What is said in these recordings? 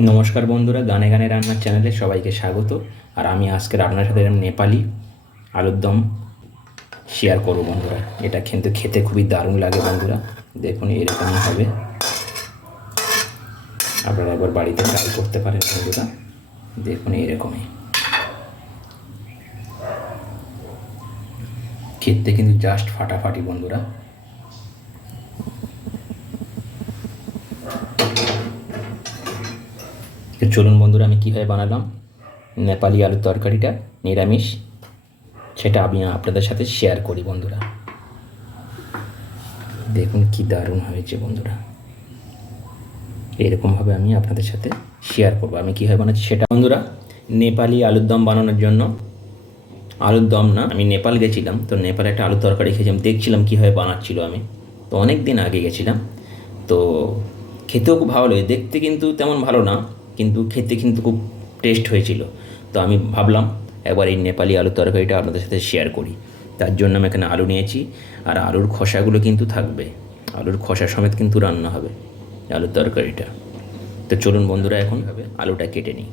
নমস্কার বন্ধুরা, গানে গানে রান্নার চ্যানেলে সবাইকে স্বাগত। আর আমি আজকের আপনার সাথে নেপালি আলুর দম শেয়ার করব বন্ধুরা। এটা কিন্তু খেতে খুবই দারুণ লাগে বন্ধুরা। দেখুন, এরকমই হবে। আপনারা একবার বাড়িতে ট্রাই করতে পারেন বন্ধুরা। দেখুন, এরকমই। খেতে কিন্তু জাস্ট ফাটাফাটি বন্ধুরা তো চলুন বন্ধুরা, আমি কীভাবে বানালাম নেপালি আলুর তরকারিটা, নিরামিষ, সেটা আমি আপনাদের সাথে শেয়ার করি বন্ধুরা। দেখুন কি দারুণ হয়েছে বন্ধুরা। এরকমভাবে আমি আপনাদের সাথে শেয়ার করব। আমি কীভাবে বানাচ্ছি সেটা বন্ধুরা, নেপালি আলুর দম বানানোর জন্য। আলুর দম না, আমি নেপাল গেছিলাম, তো নেপালে একটা আলুর তরকারি খেয়েছিলাম, দেখছিলাম কীভাবে বানাচ্ছিল আমি। তো অনেক দিন আগে গেছিলাম, তো খেতেও খুব ভালো লাগে দেখতে কিন্তু তেমন ভালো না। কিন্তু খেতে কিন্তু খুব টেস্ট হয়েছিল। তো আমি ভাবলাম একবার এই নেপালি আলুর তরকারিটা আপনাদের সাথে শেয়ার করি। তার জন্য আমি এখানে আলু নিয়েছি আর আলুর খোসাগুলো কিন্তু থাকবে। আলুর খোসা সমেত কিন্তু রান্না হবে আলুর তরকারিটা। তো চলুন বন্ধুরা এখন হবে আলুটা কেটে নিই।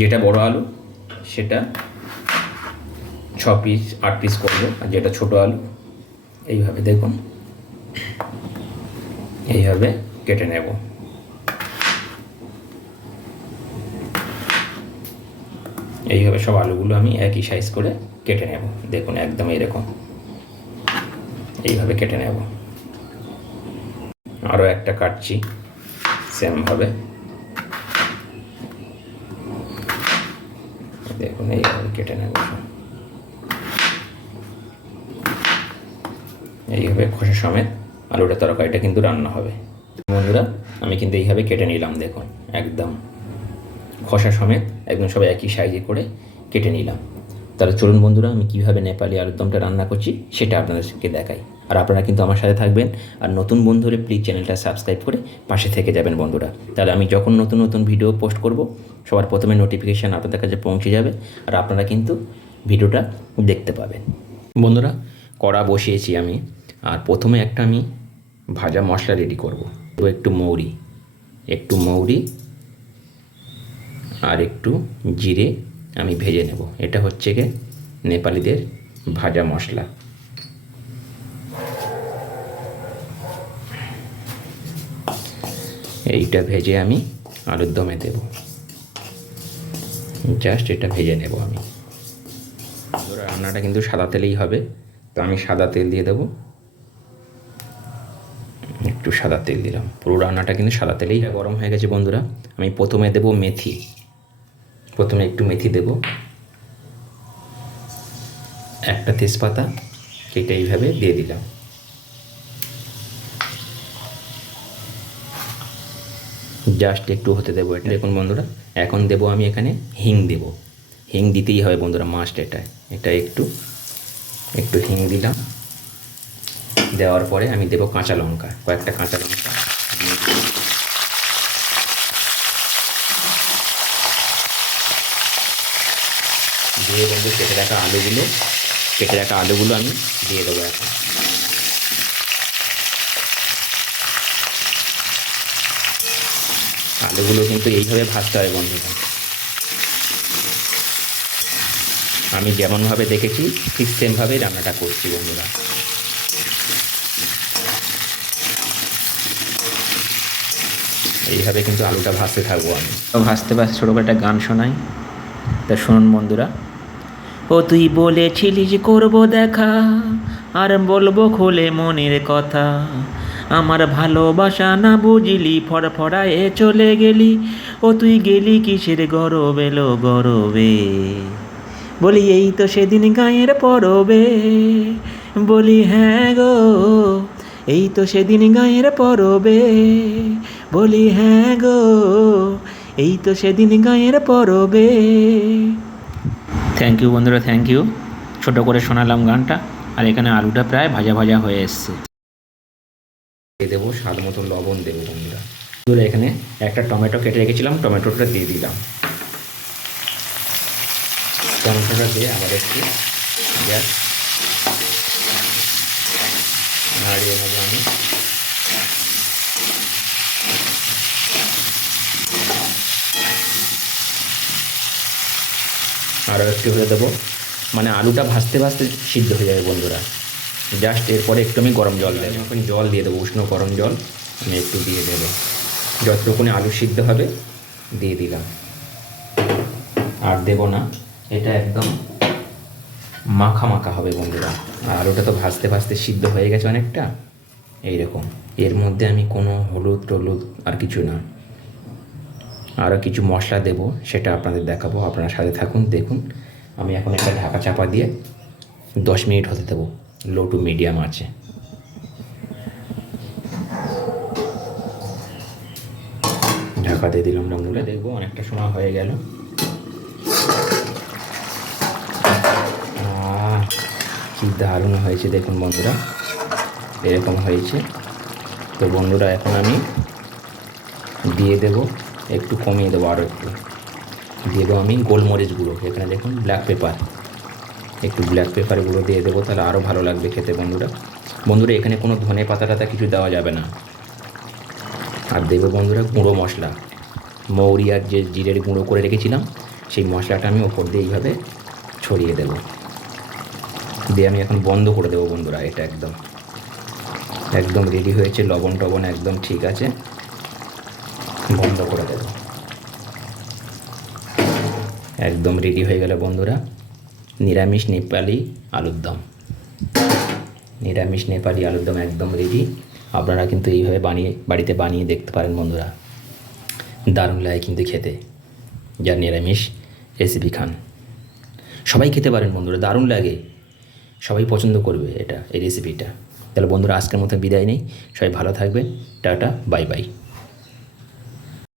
যেটা বড় আলু, সেটা ছ পিস আট পিস করব। আর যেটা ছোটো আলু, এইভাবে দেখুন। এইভাবে কেটে নেব। এইভাবে সব আলুগুলো আমি একই সাইজ করে কেটে নেব। দেখুন, একদম এরকম। এইভাবে কেটে নেব। আরও একটা কাটছি সেমভাবে দেখুন, এইভাবে কেটে নেব এইভাবে খোসা সমেত আলুটা তরকারিটা কিন্তু রান্না হবে। বন্ধুরা, আমি কিন্তু এইভাবে কেটে নিলাম, দেখুন, একদম। খোসা সমেত একদম সবাই একই সাইজে করে কেটে নিলাম। তাহলে চলুন বন্ধুরা, আমি কীভাবে নেপালি আলুর দমটা রান্না করছি সেটা আপনাদেরকে দেখাই। আর আপনারা কিন্তু আমার সাথে থাকবেন আর নতুন বন্ধু হলে প্লিজ চ্যানেলটা সাবস্ক্রাইব করে পাশে থেকে যাবেন বন্ধুরা। তাহলে আমি যখন নতুন নতুন ভিডিও পোস্ট করব, সবার প্রথমে নোটিফিকেশান আপনাদের কাছে পৌঁছে যাবে আর আপনারা কিন্তু ভিডিওটা দেখতে পাবেন। বন্ধুরা, কড়া বসিয়েছি আমি আর প্রথমে একটা আমি ভাজা মশলা রেডি করব। তো একটু মৌরি একটু মৌরি আর একটু জিরে আমি ভেজে নেব। এটা হচ্ছে গিয়ে নেপালিদের ভাজা মশলা। এইটা ভেজে আমি আলুর দমে দেব। জাস্ট এটা ভেজে নেব আমি। রান্নাটা কিন্তু সাদা তেলেই হবে, তো আমি সাদা তেল দিয়ে দেবো। একটু সাদা তেল দিলাম। পুরো রান্নাটা কিন্তু সাদা তেলেই গরম হয়ে গেছে বন্ধুরা। আমি প্রথমে দেব মেথি। প্রথমে একটু মেথি দেব। একটা তেজপাতা সেটা এইভাবে দিয়ে দিলাম। জাস্ট একটু হতে দেবো এটা। দেখুন বন্ধুরা, এখন দেব আমি এখানে হিং দেব। হিং দিতেই হবে বন্ধুরা মাস্ট এটা। এটা একটু একটু হিং দিলাম। দেওয়ার পরে আমি দেবো কাঁচা লঙ্কা, কয়েকটা কাঁচা লঙ্কা। দিয়ে। বন্ধু কেটে রাখা আলুগুলো, কেটে রাখা আলুগুলো আমি দিয়ে দেবো এখন। আলুগুলো কিন্তু এইভাবে ভাজতে হয় বন্ধুরা। আমি যেমনভাবে দেখেছি, ঠিক সেমভাবেই রান্নাটা করছি বন্ধুরা। এইভাবে কিন্তু আলুটা ভাজতে থাকব আমি। তো ভাজতে ভাজতে ছোটো একটা গান শোনাই। তা শুনুন বন্ধুরা। ও তুই বলেছিলিস করব দেখা, আর বলব খোলে মনের কথা। আমার ভালোবাসা না বুঝিলি ফড়ফড়ায়ে চলে গেলি। ও তুই গেলি কিসের গরব এলো গরবে? বলি, এই তো সেদিন গায়ের পরবে। বলি হ্যাঁ গো, এই তো সেদিন গায়ের পরবে। বলি হ্যাঁ গো, এই তো সেদিন গায়ের পরবে। থ্যাংক ইউ বন্ধুরা থ্যাংক ইউ ছোটো করে শোনালাম গানটা, আর এখানে আলুটা প্রায় ভাজা ভাজা হয়ে এসছে। দেবো, স্বাদ মতো লবণ দেবো বন্ধুরা। বন্ধুরা, এখানে একটা টমেটো কেটে রেখেছিলাম, টমেটোটা দিয়ে দিলাম। টমেটোটা দিয়ে আবার একটু গ্যাস নাড়িয়ে নেব আমি। আরও একটু হয়ে দেবো। মানে আলুটা ভাজতে ভাজতে সিদ্ধ হয়ে যাবে বন্ধুরা। জাস্ট এরপরে একটু আমি গরম জল দেবো। এখন জল দিয়ে দেবো, উষ্ণ গরম জল। আমি একটু দিয়ে দেবো। যতটুকুনি আলু সিদ্ধ হবে, দিয়ে দিলাম। আর দেবো না, এটা একদম মাখা মাখা হবে বন্ধুরা। আর আলুটা তো ভাজতে ভাজতে সিদ্ধ হয়ে গেছে অনেকটা। এইরকম। এর মধ্যে আমি কোনো হলুদ টলুদ আর কিছু না। আরও কিছু মশলা দেব, সেটা আপনাদের দেখাবো, আপনারা সাথে থাকুন, দেখুন। আমি এখন একটা ঢাকা চাপা দিয়ে দশ মিনিট হতে দেবো লো টু মিডিয়াম আছে। ঢাকা দিয়ে দিলাম বন্ধুরা দেখব অনেকটা সময় হয়ে গেল। কি দারুণ হয়েছে, দেখুন বন্ধুরা। এরকম হয়েছে। তো বন্ধুরা, এখন আমি দিয়ে দেব। একটু কমিয়ে দেবো আরও একটু। দেবো আমি গোলমরিচ গুঁড়ো। এখানে দেখুন ব্ল্যাক পেপার একটু ব্ল্যাক পেপার গুঁড়ো দিয়ে দেবো, তাহলে আরও ভালো লাগবে খেতে বন্ধুরা। বন্ধুরা, এখানে কোনো ধনে পাতা টাতা কিছু দেওয়া যাবে না। আর দেবো বন্ধুরা গুঁড়ো মশলা। মৌরি আর যে জিরের গুঁড়ো করে রেখেছিলাম, সেই মশলাটা আমি ওপর দিয়ে এইভাবে ছড়িয়ে দেবো। দিয়ে আমি এখন বন্ধ করে দেবো বন্ধুরা, এটা একদম। একদম রেডি হয়েছে লবণ টবণ একদম ঠিক আছে। বন্ধ করে দেবো। একদম রেডি হয়ে গেল বন্ধুরা। নিরামিষ নেপালি আলুর দম। নিরামিষ নেপালি আলুর দম একদম রেডি আপনারা কিন্তু এইভাবে বানিয়ে, বাড়িতে বানিয়ে দেখতে পারেন বন্ধুরা। দারুণ লাগে কিন্তু খেতে। যা নিরামিষ রেসিপি খান। সবাই খেতে পারেন বন্ধুরা, দারুণ লাগে। সবাই পছন্দ করবে এটা, এই রেসিপিটা তাহলে বন্ধুরা, আজকের মতো বিদায় নেই। সবাই ভালো থাকবেন। Ta-ta, bye bye.